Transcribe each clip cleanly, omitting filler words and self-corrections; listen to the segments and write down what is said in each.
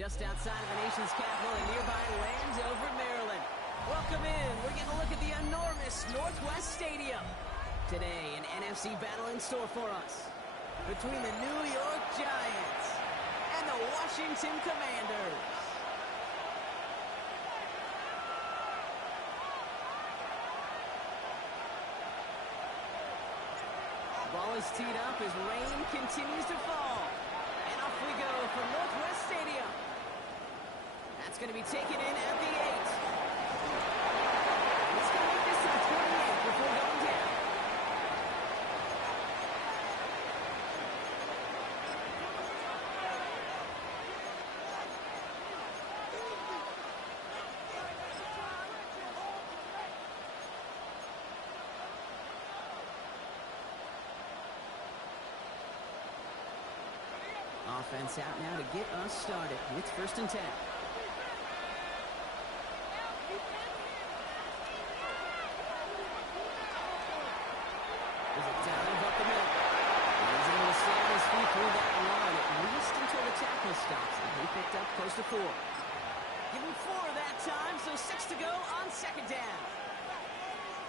just outside of the nation's capital in nearby Landover, Maryland. Welcome in. We're getting a look at the enormous Northwest Stadium. Today, an NFC battle in store for us between the New York Giants and the Washington Commanders. Ball is teed up as rain continues to fall. And off we go from Northwest Stadium. That's going to be taken in at the 8. It's going to make this to the 28 before going down. Offense out now to get us started. It's 1st and 10. There's a dive up the middle. He's able to stay on his feet through that run, at least until the tackle stops. And he picked up close to 4. Give him 4 that time, so 6 to go on 2nd down.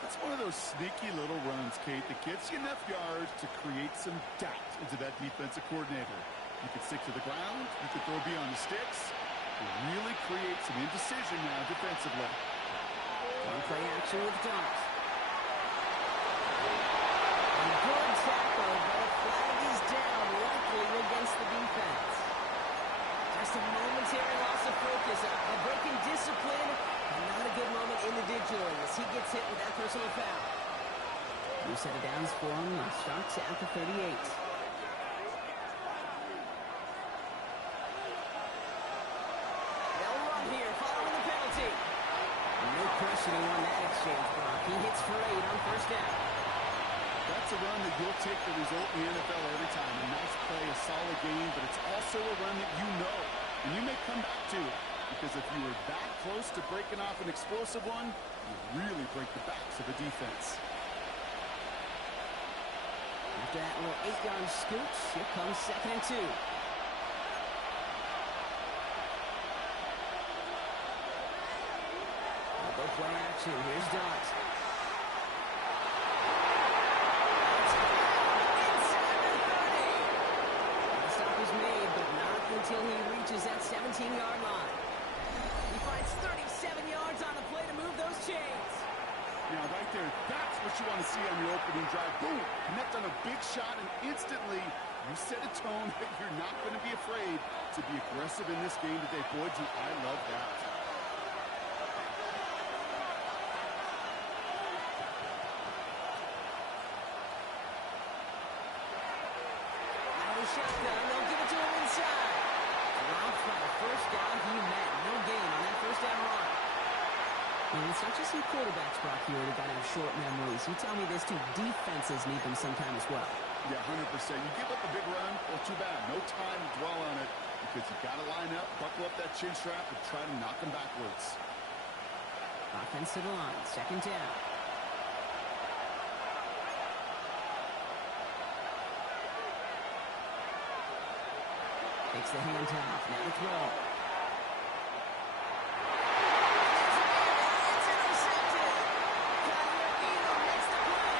That's one of those sneaky little runs, Kate, that gets you enough yards to create some doubt into that defensive coordinator. You can stick to the ground, you can throw beyond the sticks, and really create some indecision now defensively. One play action with Dart. And good tackle, but a flag is down, likely against the defense. Just a momentary loss of focus, a break in discipline, and not a good moment individually as he gets hit with that personal foul. New set of downs for him, starts at the 38. Questioning on that exchange, Brock. He hits for 8 on 1st down. That's a run that you'll take the result in the NFL every time. A nice play, a solid game, but it's also a run that you know, and you may come back to it, because if you were that close to breaking off an explosive one, you really break the backs of the defense. After that little 8-yard scoot, here comes 2nd and 2. Play action. Here's Dart. Inside the 30. The stop is made, but not until he reaches that 17-yard line. He finds 37 yards on the play to move those chains. Now, right there, that's what you want to see on your opening drive. Boom! Connect on a big shot, and instantly you set a tone that you're not going to be afraid to be aggressive in this game today. Boys, I love that. Shotgun, they'll give it to him inside. Dropped by the 1st down he met. No gain on that 1st down run. And it's not just some quarterbacks, Brock, here that got to have short memories. You tell me this too, defenses need them sometime as well. Yeah, 100%. You give up a big run, well, too bad. No time to dwell on it because you got to line up, buckle up that chin strap, and try to knock them backwards. Offense to the line, 2nd down. Takes the handoff, now the throw. It's intercepted. Kyler Elam makes the play.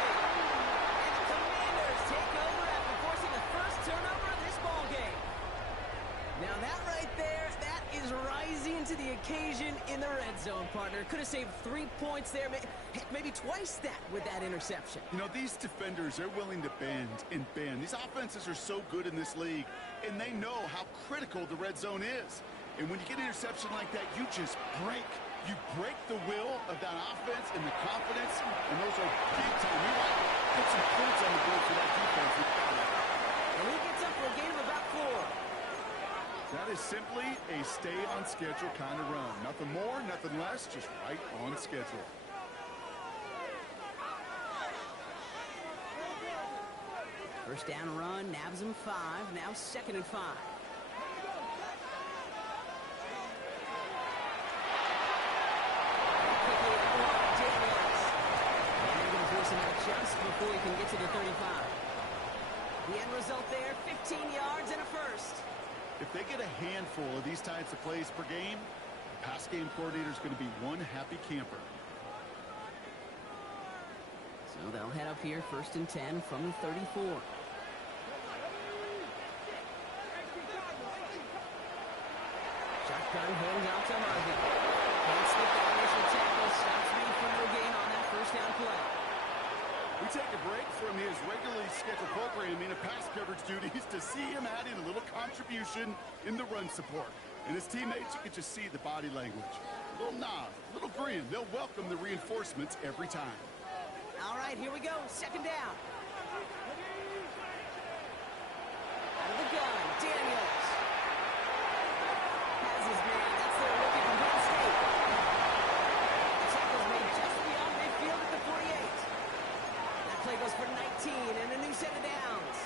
And the Commanders take over after forcing the first turnover of this ballgame. Now that right there, that is rising to the occasion in the red zone, partner. Could have saved 3 points there, maybe twice that with that interception. You know, these defenders, they're willing to bend and bend. These offenses are so good in this league, and they know how critical the red zone is. And when you get an interception like that, you just break. You break the will of that offense and the confidence, and those are big time. You might put some points on the board for that defense. And he gets up for a gain of about 4. That is simply a stay-on-schedule kind of run. Nothing more, nothing less, just right on schedule. First down run, nabs him 5, now 2nd and 5. Quickly out Daniels. And they're going to force him out just before he can get to the 35. The end result there, 15 yards and a first. If if they get a handful of these types of plays per game, the pass game coordinator is going to be one happy camper. So they'll head up here, 1st and 10 from the 34. Shotgun hands out to Harvey. Can't stick that initial tackle. Stops me for no gain on that 1st down play. We take a break from his regularly scheduled programming of pass coverage duties to see him add in a little contribution in the run support. And his teammates, you can just see the body language. A little nod, a little grin. They'll welcome the reinforcements every time. All right, here we go. 2nd down. Out of the gun, Daniels. Has his man. That's their rookie from Penn State. The tackle's made just beyond midfield at the 48. That play goes for 19 and a new set of downs.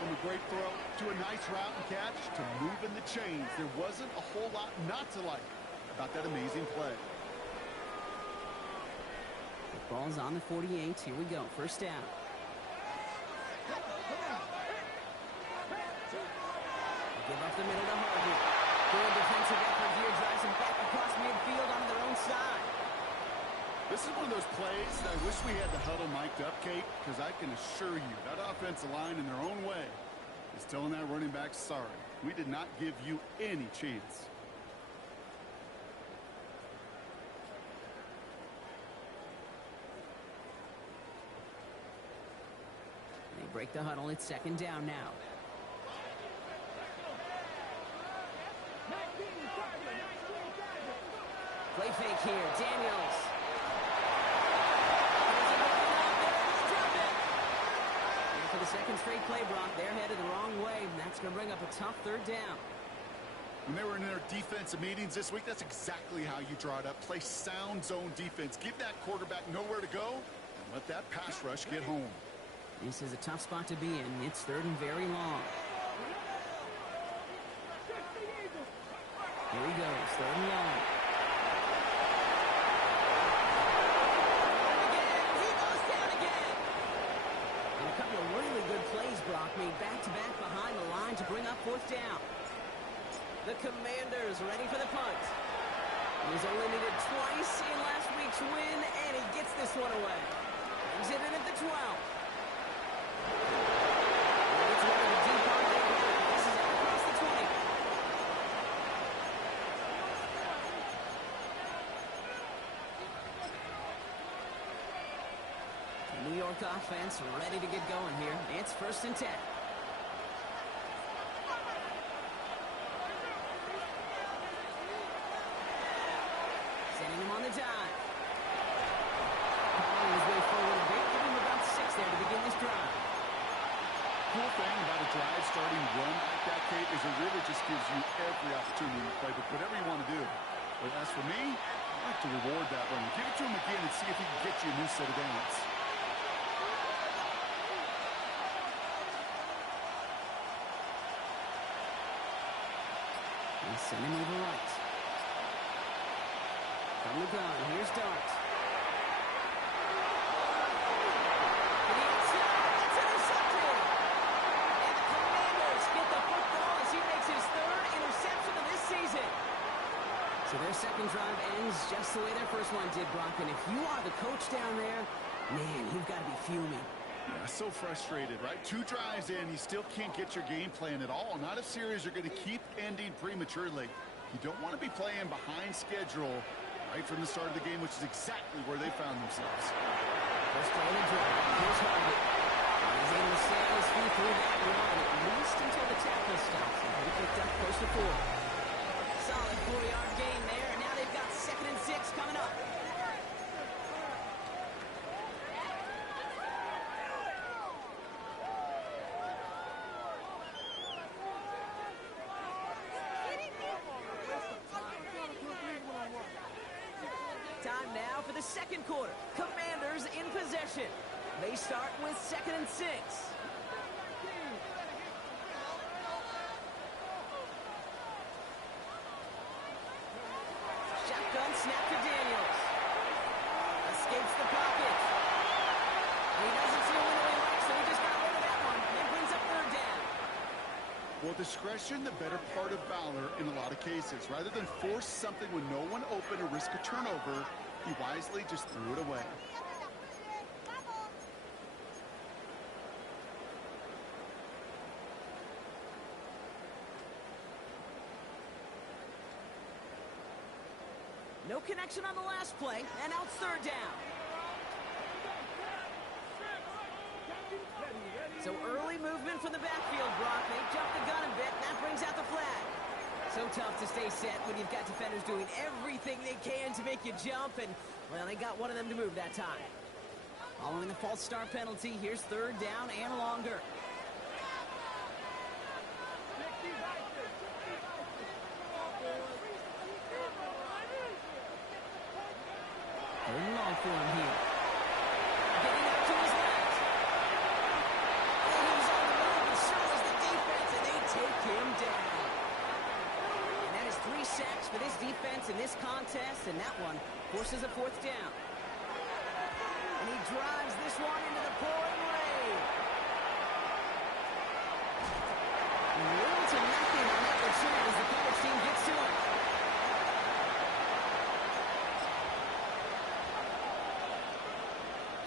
From a great throw to a nice route and catch to moving the chains, there wasn't a whole lot not to like about that amazing play. The ball's on the 48. Here we go. 1st down. Give up the middle to Harvey. Good defensive effort here. Drives him back across midfield onto their own side. This is one of those plays that I wish we had the huddle mic'd up, Kate, because I can assure you that offensive line in their own way is telling that running back, sorry, we did not give you any chance. They break the huddle. It's 2nd down now. Play fake here. Daniels. And for the 2nd straight play, Brock, they're headed the wrong way, and that's going to bring up a tough 3rd down. When they were in their defensive meetings this week, that's exactly how you draw it up. Play sound zone defense. Give that quarterback nowhere to go, and let that pass rush get home. This is a tough spot to be in. It's 3rd and very long. Here he goes, 3rd and long. He goes down again. And a couple of really good plays, Brock, made back-to-back behind the line to bring up 4th down. The Commanders ready for the punt. He was only needed twice in last week's win, and he gets this one away. Brings it in at the 12. It's one of the deep pocket. This is out across the 20. The New York offense ready to get going here. It's 1st and 10. Sending him on the dive. Calling his way forward a bit. Give him about 6 there to begin this drive. Cool thing about a drive starting run like that, Kate, is it really just gives you every opportunity to play, but whatever you want to do. But as for me, I like to reward that run. Give it to him again and see if he can get you a new set of downs. And send him over right. From the gun, here's Dart. To the inside, it's intercepted! And the Commanders get the football as he makes his 3rd interception of this season. So their 2nd drive ends just the way their 1st one did, Brock. And if you are the coach down there, man, you've got to be fuming. Yeah, so frustrated, right? 2 drives in, you still can't get your game plan at all. Not if series are going to keep ending prematurely. You don't want to be playing behind schedule right from the start of the game, which is exactly where they found themselves. First play of the drive. Here's Harvey. He's able to sail his feet through that run, at least until the tackle stops. And he picked up close to 4. Solid 4-yard gain there, and now they've got 2nd and 6 coming up. Time now for the 2nd quarter. Commanders in possession. They start with 2nd and 6. Shotgun snap to Daniels. Escapes the pocket. He doesn't see a window he likes, so he just got rid of that one. And brings up 3rd down. Well, discretion, the better part of valor in a lot of cases. Rather than force something with no one open or risk a turnover, he wisely just threw it away. No connection on the last play, and now it's third down. So early movement from the backfield, Brock. They jumped the gun a bit, and that brings out the flag. So tough to stay set when you've got defenders doing everything they can to make you jump, and, well, they got one of them to move that time. Following the false start penalty, here's third down and longer. Third and long for him here. Getting out to his left. And he's on the move, and so is the defense, and they take him down. And that is 3 sacks for this defense in this contest, and that one forces a fourth down. And he drives this one into the pouring rain. Little to nothing on that return as the coverage team gets to him.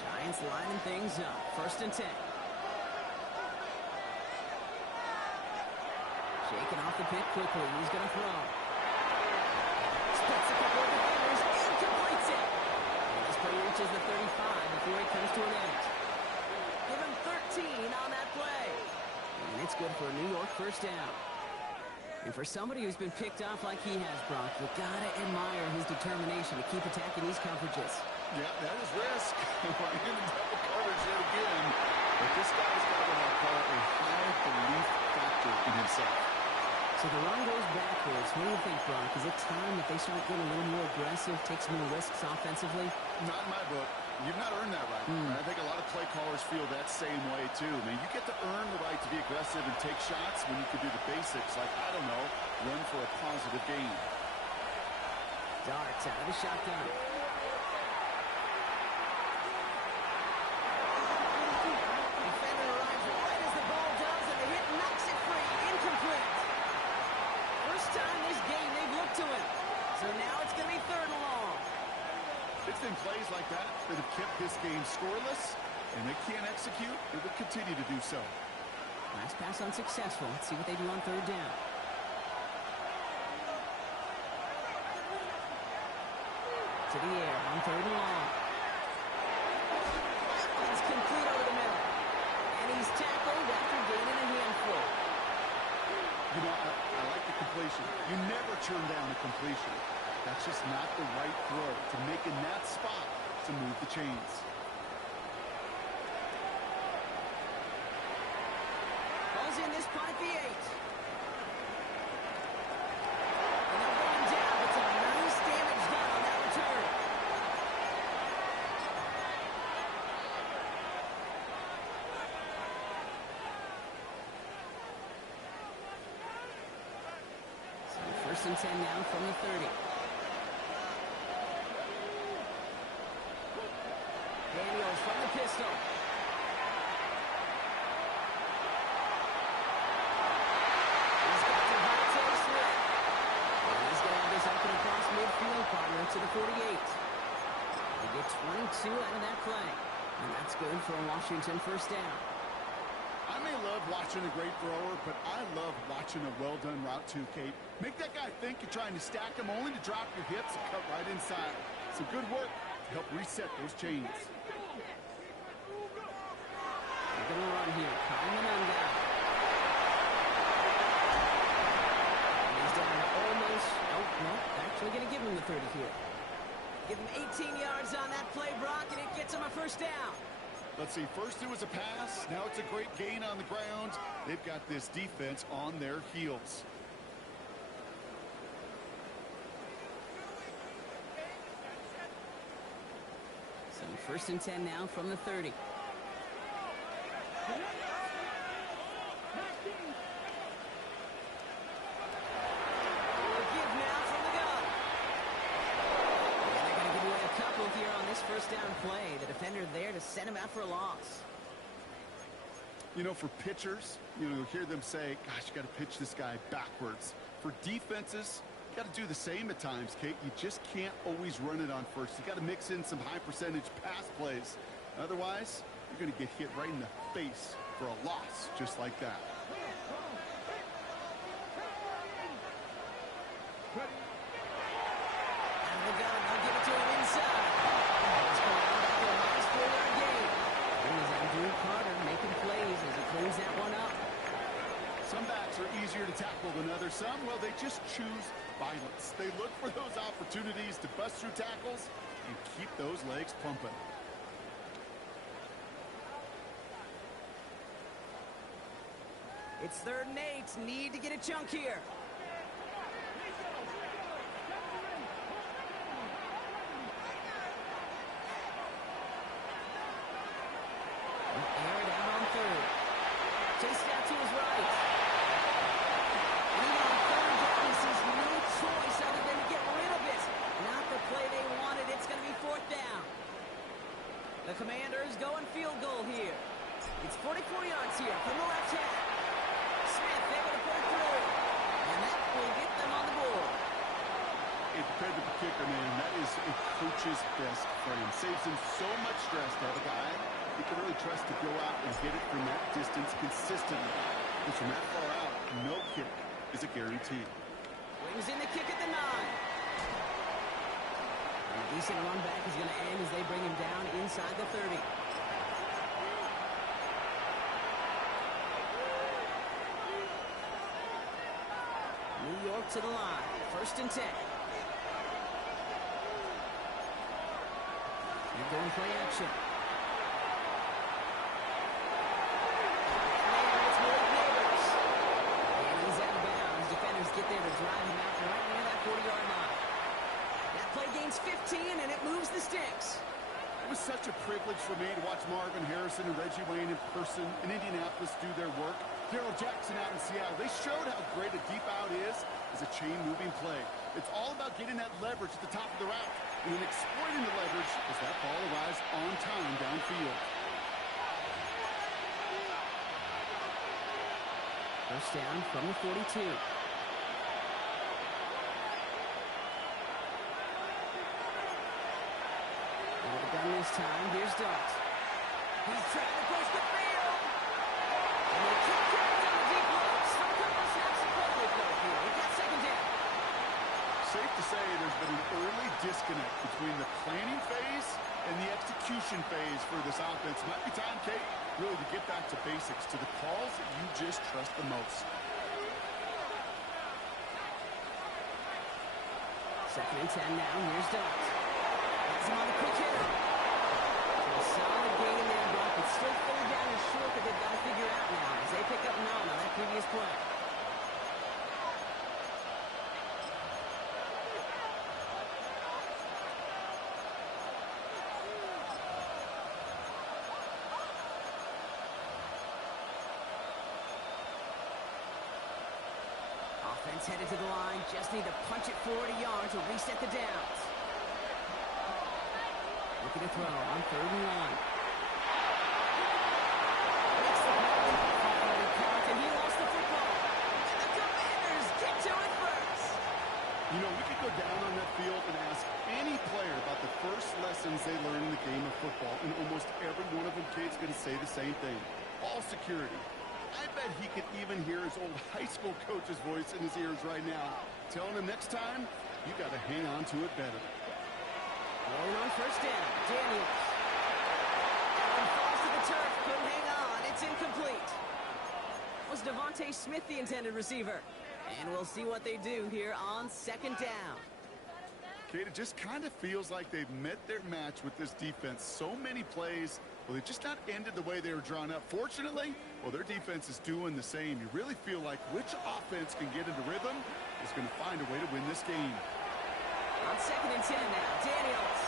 Giants lining things up. First and 10. Shaking off the pick quickly. He's going to throw. Splits a couple of defenders and completes it. And this play reaches the 35 before it comes to an end. Give him 13 on that play. And it's good for a New York first down. And for somebody who's been picked off like he has, Brock, you gotta admire his determination to keep attacking these coverages. Yeah, that is risk. In the double coverage yet again. But this guy's got what I call a high belief factor in himself. So the run goes backwards. What do you think, Brock? Is it time that they start getting a little more aggressive, take some more risks offensively? Not in my book. You've not earned that right. I think a lot of play callers feel that same way, too. I mean, you get to earn the right to be aggressive and take shots when you can do the basics, like, I don't know, run for a positive gain. Darts out of the shotgun. Defender arrives right as the ball does, and the hit knocks it free. Incomplete. First time this game they've looked to him. So now it's going to be third and long. It's been plays like that that have kept this game scoreless, and they can't execute. They will continue to do so. Last pass unsuccessful. Let's see what they do on third down. To the air on third and long. It's complete over the middle. And he's tackled after gaining a handful. You know, I like the completion. You never turn down a completion. That's just not the right throw to make in that spot to move the chains. Calls in this punt at the 8. And they're going down, but some nice damage done on that return. So first and 10 now from the 30. Daniels from the pistol. He's got the high taste with. And he's going to have this open across midfield, partner, to the 48. They get 22 out of that play. And that's good for a Washington first down. I may love watching a great thrower, but I love watching a well-done route too, Kate. Make that guy think you're trying to stack him only to drop your hips and cut right inside. Some good work to help reset those chains. They're going to run here. Kyle Monangai. And he's down to almost, no, actually going to give him the 30 here. Give him 18 yards on that play, Brock, and it gets him a first down. Let's see, first it was a pass, now it's a great gain on the ground. They've got this defense on their heels. So first and 10 now from the 30. Give now from the gun. And they're going to give away a couple here on this first down play. The defender there to send him out for a loss. You know, for pitchers, you'll hear them say, gosh, you got to pitch this guy backwards. For defenses, you got to do the same at times, Kate. You just can't always run it on first. You got to mix in some high percentage pass plays. Otherwise, you're going to get hit right in the face for a loss just like that. And the gun, they'll give it to him inside. It's going on back to a minus 4-yard gain. Here's Andrew Carter making plays as he cleans that one up. Some backs are easier to tackle than others. Some, well, they just choose violence. They look for those opportunities to bust through tackles and keep those legs pumping. It's 3rd and 8. Need to get a chunk here. Air it out on 3rd. Chased out to his right. And even on 3rd down, he sees no choice other than to get rid of it. Not the play they wanted. It's going to be 4th down. The Commanders going field goal here. It's 44 yards here from the left hand. Smith able to put it through. And that will get them on the board. Hey, compared to the kicker, man, that is a coach's best friend. Saves him so much stress to have a guy he can really trust to go out and hit it from that distance consistently. Because from that far out, no kick is a guarantee. Brings in the kick at the 9. And a decent run back is going to end as they bring him down inside the 30. New York to the line. 1st and 10. They're going play action. And it's Malik Neighbors. And he's out of bounds. Defenders get there to drive him out right near that 40-yard line. That play gains 15, and it moves the sticks. It was such a privilege for me to watch Marvin Harrison and Reggie Wayne in person in Indianapolis do their work. Darrell Jackson out in Seattle. They showed how great a deep out is as a chain-moving play. It's all about getting that leverage at the top of the route and then exploiting the leverage as that ball arrives on time downfield. 1st down from the 42. Out of the gun this time. Here's Dart. He's trying to push the field. And they kick it down the deep left. Some couple snaps of play with Dart here. He got 2nd down. Safe to say there's been an early disconnect between the planning phase and the execution phase for this offense. Might be time, Kate, really to get back to basics, to the calls that you just trust the most. 2nd and 10 now. Here's Dart. Has him on the quick hitter. A solid gain there, Brock. It's still 3rd down and short that they've got to figure out now as they pick up 9 on that previous play. Offense headed to the line. Just need to punch it 40 yards to reset the downs. Looking to throw on 3rd and 1. Makes the count, and he lost the football. And the Commanders get to it first. You know, we could go down on that field and ask any player about the first lessons they learned in the game of football, and almost every one of them, Kate's going to say the same thing. Ball security. I bet he could even hear his old high school coach's voice in his ears right now, telling him next time, you got to hang on to it better. Rolling on 1st down. Daniels. Allen falls to the turf. Couldn't hang on. It's incomplete. Was Devontae Smith the intended receiver? And we'll see what they do here on 2nd down. Kate, it just kind of feels like they've met their match with this defense. So many plays, well, they just not ended the way they were drawn up. Fortunately, well, their defense is doing the same. You really feel like which offense can get into rhythm is going to find a way to win this game. On 2nd and 10 now, Daniels.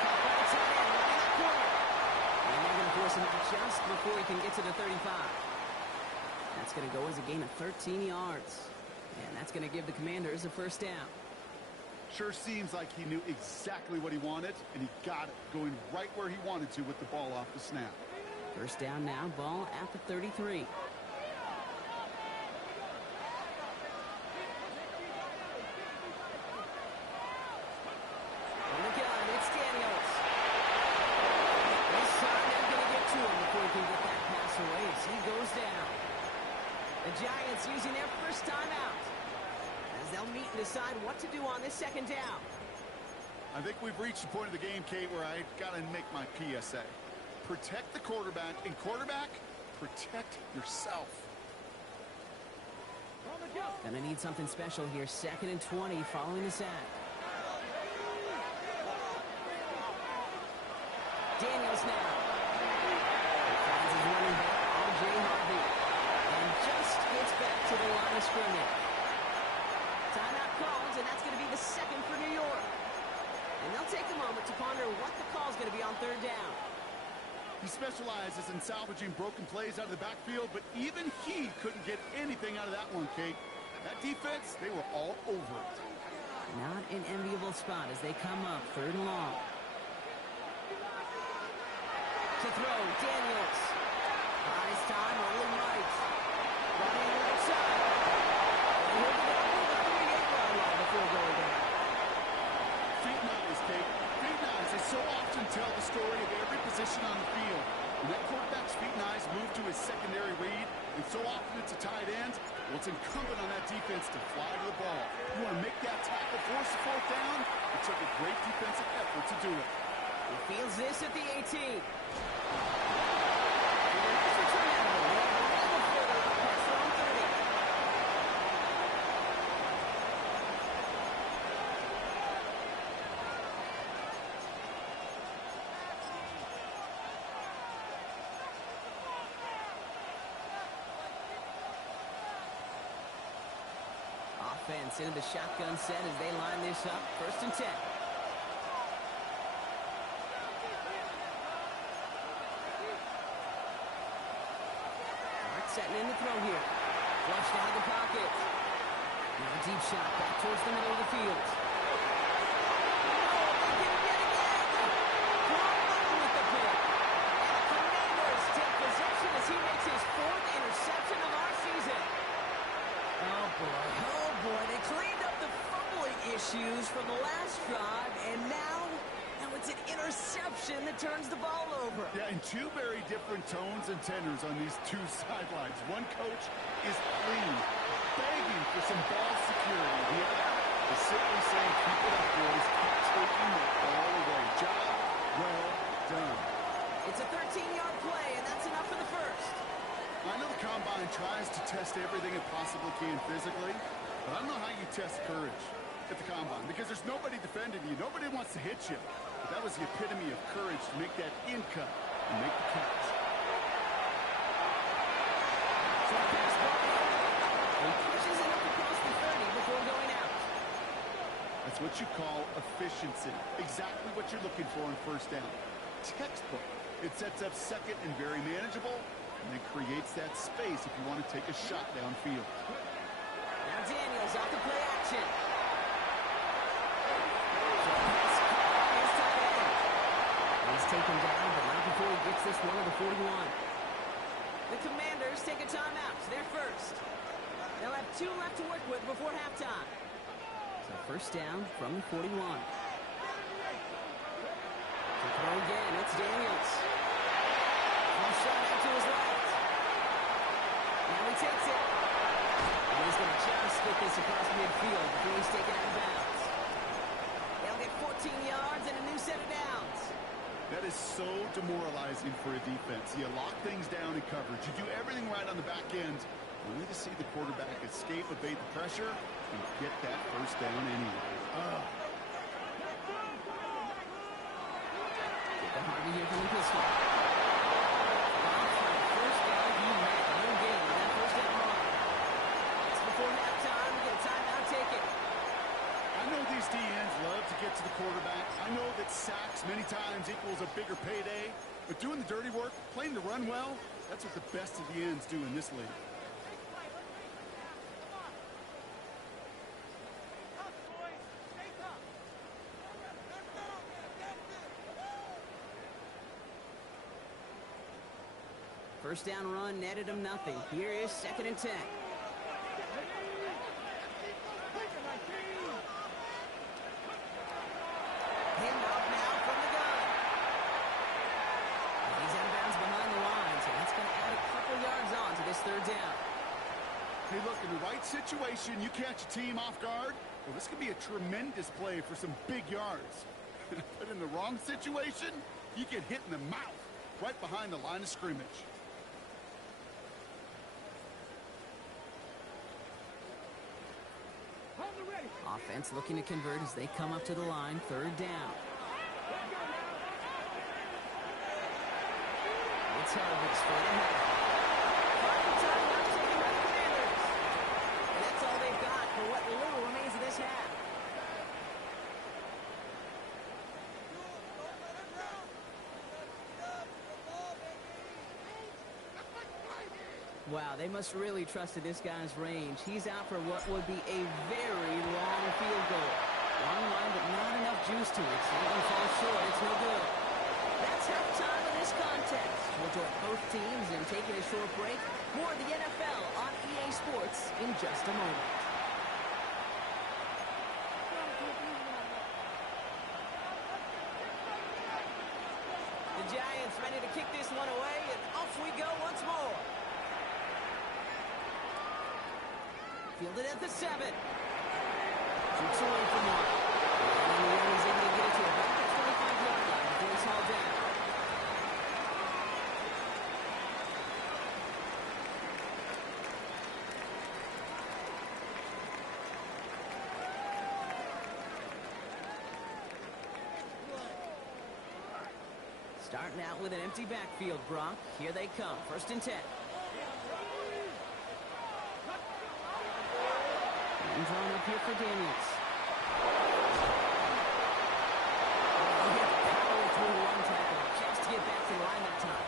Caught by the tight end, right in that corner. And they're going to force him out just before he can get to the 35. That's going to go as a gain of 13 yards. And that's going to give the Commanders a 1st down. Sure seems like he knew exactly what he wanted, and he got it, going right where he wanted to with the ball off the snap. First down now, ball at the 33. Look out, it's Daniels. This time they're going to get to him before he can get that pass away as he goes down. The Giants using their first timeout as they'll meet and decide what to do on this second down. I think we've reached the point of the game, Kate, where I got to make my PSA. Protect the quarterback, and quarterback, protect yourself. Gonna need something special here. 2nd and 20 following the sack. Daniels now. Finds his running back, R.J. Harvey. And just gets back to the line of scrimmage. Timeout calls, and that's going to be the second for New York. And they'll take a moment to ponder what the call is going to be on third down. He specializes in salvaging broken plays out of the backfield, but even he couldn't get anything out of that one, Kate. That defense, they were all over it. Not an enviable spot as they come up 3rd and long. To throw, Daniels. Buys time, rolling right. Running right side. And he'll get up to the 38-yard line before going down. Feet nice, Kate. Feet nice. They so often tell the story of every position on the field. When that quarterback's feet nice move to his secondary read, and so often it's a tight end, well, it's incumbent on that defense to fly to the ball. You want to make that tackle, force the 4th down? It took a great defensive effort to do it. He feels this at the 18. And a nice return out of it. A little further up past their own 30. Offense into the shotgun set as they line this up. 1st and 10. Setting in the throw here. Flushed out of the pocket. Now a deep shot back towards the middle of the field. Oh, they get it yet again. Thrown with the pick. And the Commanders take possession as he makes his 4th interception of our season. Oh, boy. They cleaned up the fumbling issues from the last drive, and now it's an interception that turns the ball over. Yeah, and two very different tones and tenors on these two sidelines. One coach is pleading, begging for some ball security. The other is simply saying, keep it up, boys. Keep taking the ball away. Job well done. It's a 13-yard play, and that's enough for the first. I know the Combine tries to test everything it possibly can physically, but I don't know how you test courage at the Combine, because there's nobody defending you. Nobody wants to hit you. But that was the epitome of courage to make that in cut and make the catch. Short pass ball. He pushes it up across the 30 before going out. That's what you call efficiency. Exactly what you're looking for on 1st down. Textbook. It sets up 2nd and very manageable, and it creates that space if you want to take a shot downfield. Now Daniels off the play action. He's taken down, but not before he gets this one to the 41. The Commanders take a timeout. They're first. They'll have 2 left to work with before halftime. So 1st down from the 41. To throw again, it's Daniels. One shot out to his left. Now he takes it. And he's going to just get this across midfield before he's taken out of bounds. They'll get 14 yards and a new set of downs. That is so demoralizing for a defense. You lock things down in coverage. You do everything right on the back end, only to see the quarterback escape, evade the pressure, and get that 1st down anyway. Get the Harvey here from the pistol. First down, you make no gain on that 1st down run. It's before halftime. We get a timeout, take it. I know these DNs love to get to the quarterback. I know that sacks many times equals a bigger payday. But doing the dirty work, playing the run well, that's what the best of the ends do in this league. First down run netted him nothing. Here is 2nd and 10. Hand off now from the gun. And he's out of bounds behind the line, so that's going to add a couple yards on to this 3rd down. Hey, look, in the right situation, you catch a team off guard. Well, this could be a tremendous play for some big yards. But in the wrong situation, you get hit in the mouth right behind the line of scrimmage. Offense looking to convert as they come up to the line. 3rd down. It's Harvey straight ahead. Final timeout taken by the Commanders. And that's all they've got for what little remains of this half. Wow, they must really trusted this guy's range. He's out for what would be a very long field goal. Long line, but not enough juice to it. So it falls short. It's no good. That's halftime of this contest. We'll join both teams in taking a short break. More of the NFL on EA Sports in just a moment. The Giants ready to kick this one away, and off we go once more. Fielded at the 7. Shoots away from one. And in the end, he's able to get it to about the 25-yard line before he's hauled down. Starting out with an empty backfield, Brock. Here they come. 1st and 10. And drawn up here for Daniels. Power through one tackle. Chance to get back to the line that time.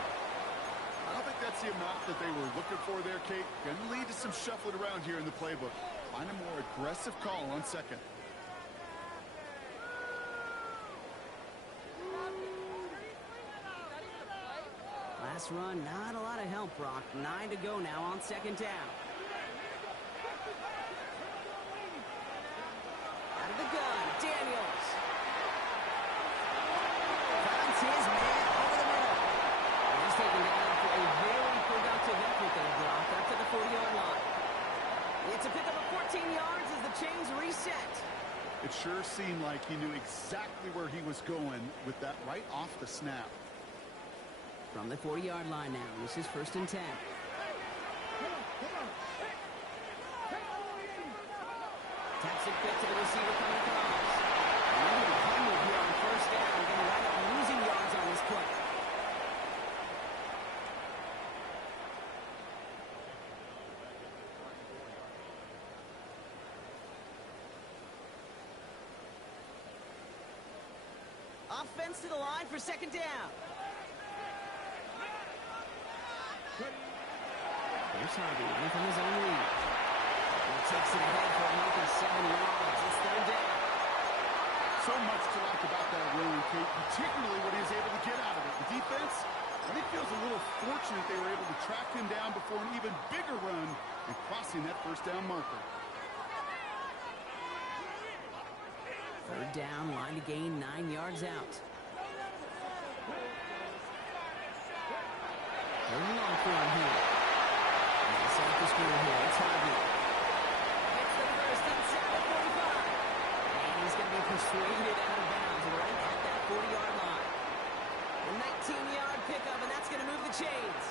I don't think that's the amount that they were looking for there, Kate. Going to lead to some shuffling around here in the playbook. Find a more aggressive call on 2nd. Last run, not a lot of help, Brock. 9 to go now on 2nd down. Out of the gun, Daniels. Finds his man over the middle. And he's taken down after a very productive effort there, Brock, up to the 40-yard line. It's a pickup of 14 yards as the chains reset. It sure seemed like he knew exactly where he was going with that right off the snap. From the 40-yard line now, this is 1st and 10. Taps it quick to the receiver coming across. Remember the humble here on 1st down. We're going to wind up losing yards on this play. Offense to the line for 2nd down. Here's Harvey in from his own lead. He takes it ahead for a look at 7 yards. It's 3rd down. So much to like about that run, Kate, particularly what he was able to get out of it. The defense, I think, feels a little fortunate they were able to track him down before an even bigger run and crossing that 1st down marker. 3rd down, line to gain 9 yards out. 3rd and long for him here. It's off the screen here. It's Harvey. It's the 1st and 7, 45. And he's going to be persuaded out of bounds right at that 40-yard line. A 19-yard pickup, and that's going to move the chains.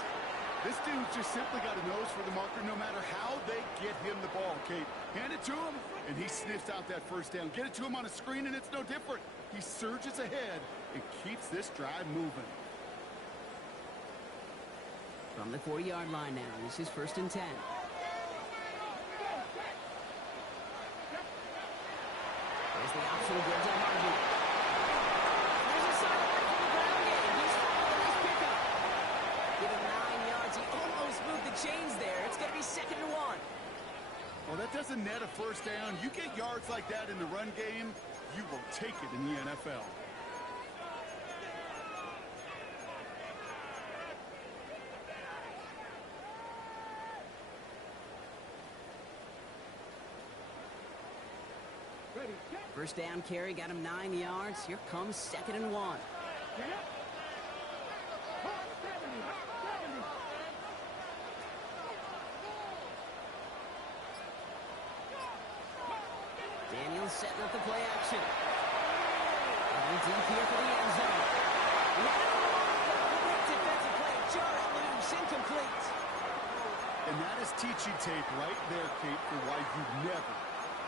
This dude's just simply got a nose for the marker no matter how they get him the ball, Kate. Hand it to him, and he sniffs out that 1st down. Get it to him on a screen, and it's no different. He surges ahead and keeps this drive moving. From the 40-yard line now, this is 1st and 10. There's the option of George Harvey. There's a sideline for the ground game. He's followed a nice pickup. Give him 9 yards. He almost moved the chains there. It's going to be 2nd and 1. Well, that doesn't net a 1st down. You get yards like that in the run game, you will take it in the NFL. First down carry got him 9 yards. Here comes 2nd and 1. Daniels setting up the play action. Going deep here for the end zone. Great defensive play. Jar it loose. Incomplete. And that is teaching tape right there, Kate, for why you never,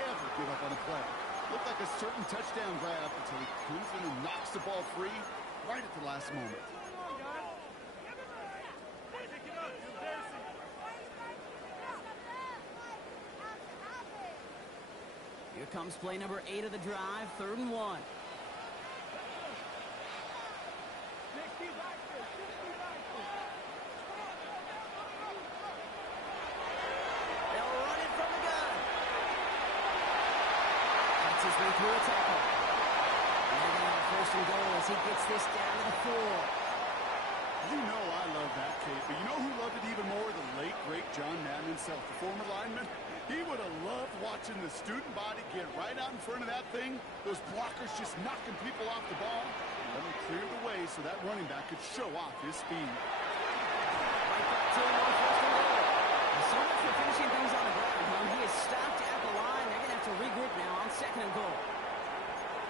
ever give up on a play. Looked like a certain touchdown grab until he comes in and knocks the ball free right at the last moment. Here comes play number 8 of the drive, 3rd and 1. They'll run it from the gun. Cuts his way through a tackle. And they're going to have 1st and goal as he gets this down to the 4. You know I love that, Kate, but you know who loved it even more? The late, great John Madden himself, the former lineman. He would have loved watching the student body get right out in front of that thing, those blockers just knocking people off the ball, and let him clear the way so that running back could show off his speed. Right back to him on 1st and goal. So much for finishing things on the ground, huh? He is stopped at the line. They're going to have to regroup now on 2nd and goal.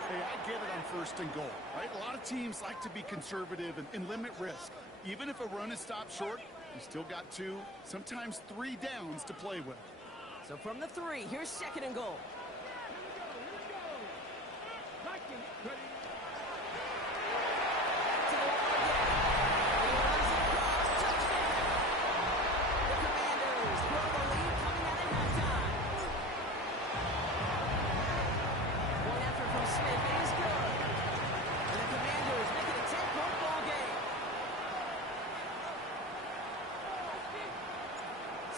Hey, I get it on 1st and goal, right? A lot of teams like to be conservative and limit risk. Even if a run is stopped short, you still got 2, sometimes 3 downs to play with. So from the 3, here's 2nd and goal. Back to the line again. He runs it across. Touchdown. The Commanders grow the lead coming out at halftime. One effort from Smith is good. And the Commanders make it a 10-point ball game.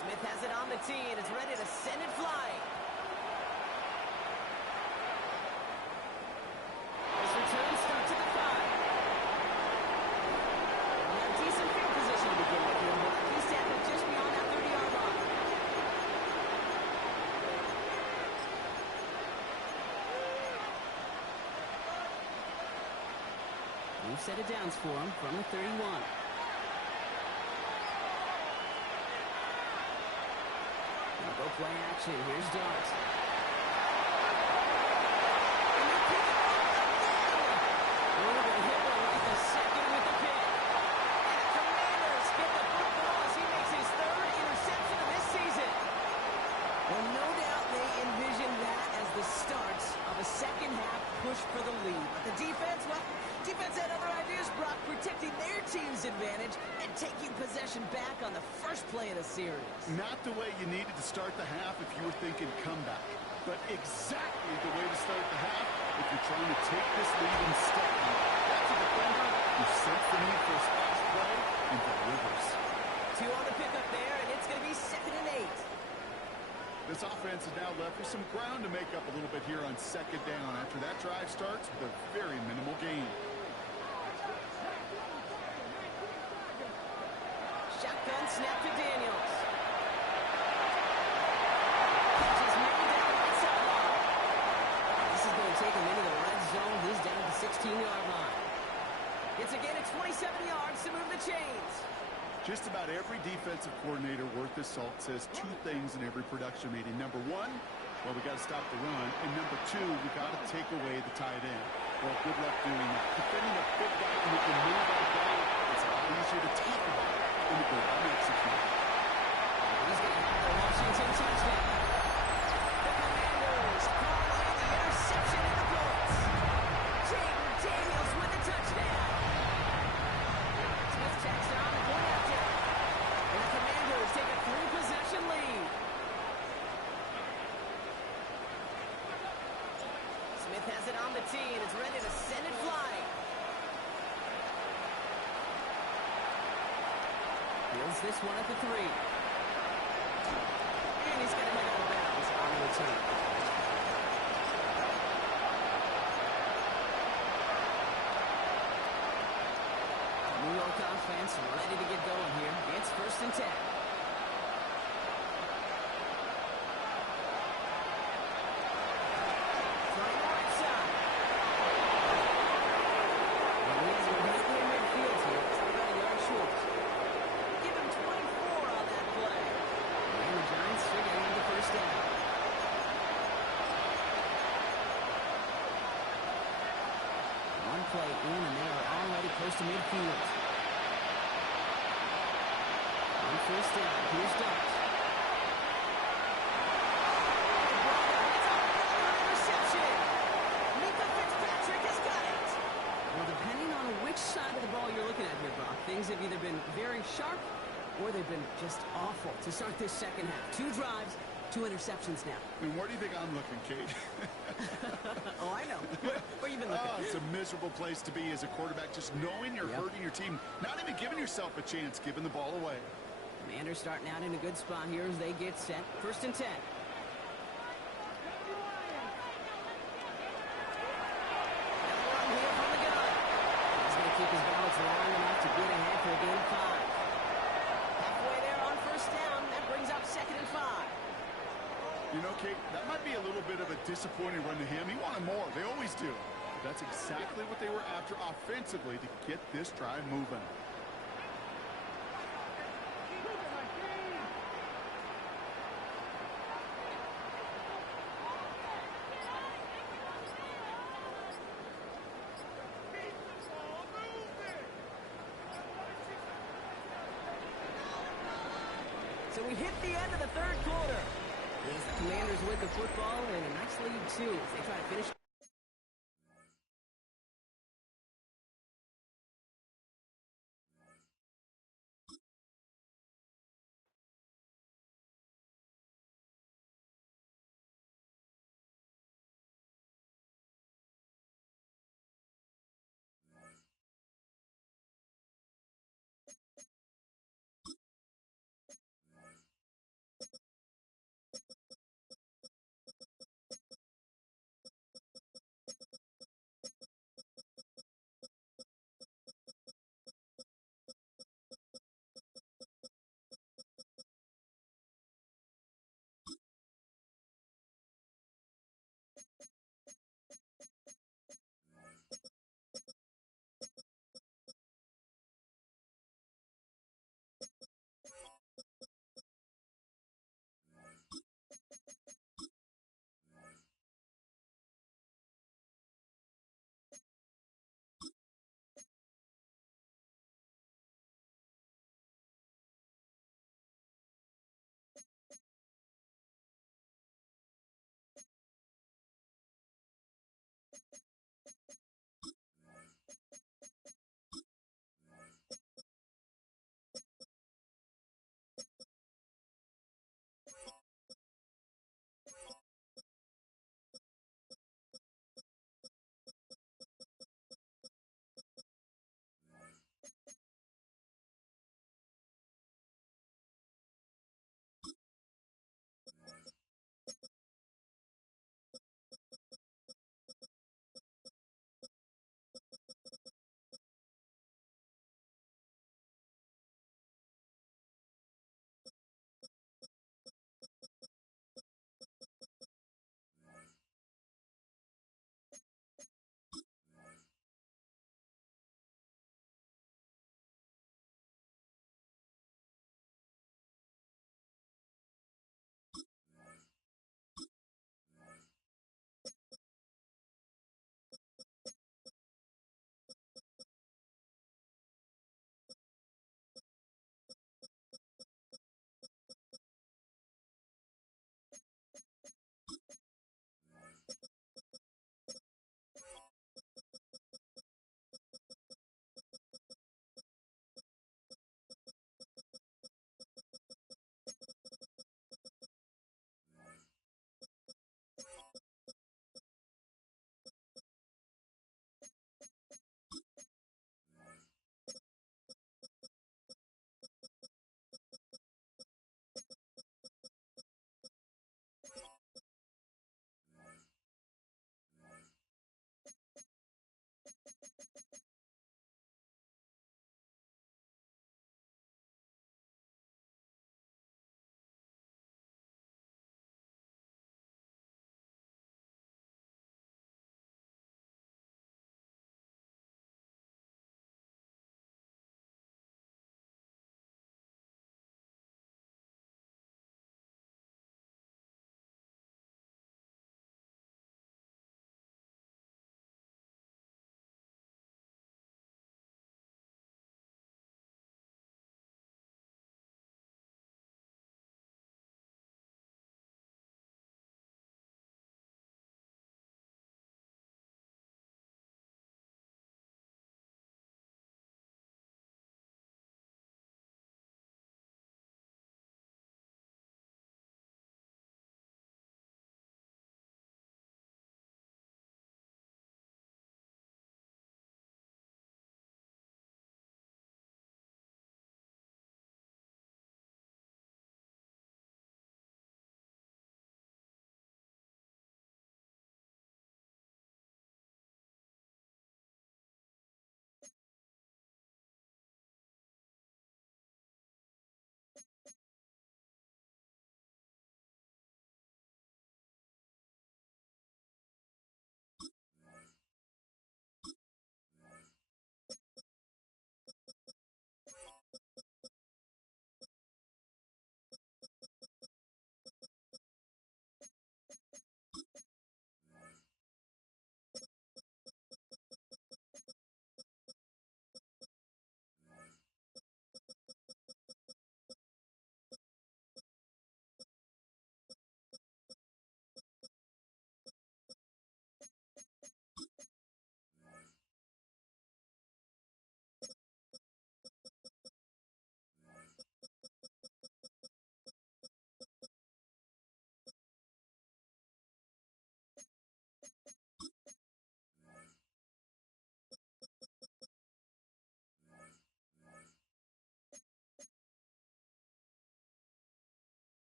Smith has it on the tee and is ready to send it flying. This return starts at the 5. We have decent field position to begin with here, but he's tackled just beyond that 30-yard line. New set of downs for him from the 31. Go play action. Here's Dart. And they pick it up again. Ruben Hibble with the 2nd with the pick. And the Commanders get the football as he makes his 3rd interception of this season. Well, no doubt they envisioned that as the start of a second-half push for the lead. But the defense, well, defense had other ideas, Brock, protecting their team's advantage and taking possession back on the first play of the series. Not the way you needed to start the half if you were thinking comeback, but exactly the way to start the half if you're trying to take this lead and stay. That's a defender who sets the need for a splash play and delivers. 2 on the pickup there, and it's going to be 2nd and 8. This offense is now left with some ground to make up a little bit here on 2nd down after that drive starts with a very minimal gain. Shotgun snap to Daniels. Catch is made down right sideline. This is going to take him into the red zone. He's down at the 16-yard line. It's a gain of 27 yards to move the chains. Just about every defensive coordinator worth his salt says 2 things in every production meeting. Number 1, well, we got to stop the run. And number 2, we got to take away the tight end. Well, good luck doing that. Defending a big guy who can move like that, it's a lot easier to talk about than to go out and execute. He's going to have the Washington touchdown. The Commanders call in the interception and the points. Jaden Daniels with the touchdown. Smith checks down the point after. And the Commanders take a 3-possession lead. Smith has it on the tee and is ready to send it flying. Fields this one at the 3. And he's going to head out of bounds on the return. New York offense ready to get going here. It's 1st and 10. From play in, and they are already close to midfield. On first down, here's Dart. Which side of the ball you're looking at here, Brock? Things have either been very sharp or they've been just awful to start this second half. 2 drives, 2 interceptions now. And where do you think I'm looking, Kate? Oh, I know. Where you been looking? Oh, it's a miserable place to be as a quarterback, just knowing you're hurting your team, not even giving yourself a chance, giving the ball away. Commanders starting out in a good spot here as they get set. 1st and 10. Keep his balance long enough to get ahead for a gain of 5. Halfway there on first down. That brings up 2nd and 5. You know, Kate, that might be a little bit of a disappointing run to him. He wanted more. They always do. But that's exactly what they were after offensively to get this drive moving. So we hit the end of the 3rd quarter. As the Commanders with the football and a nice lead, too, as they try to finish.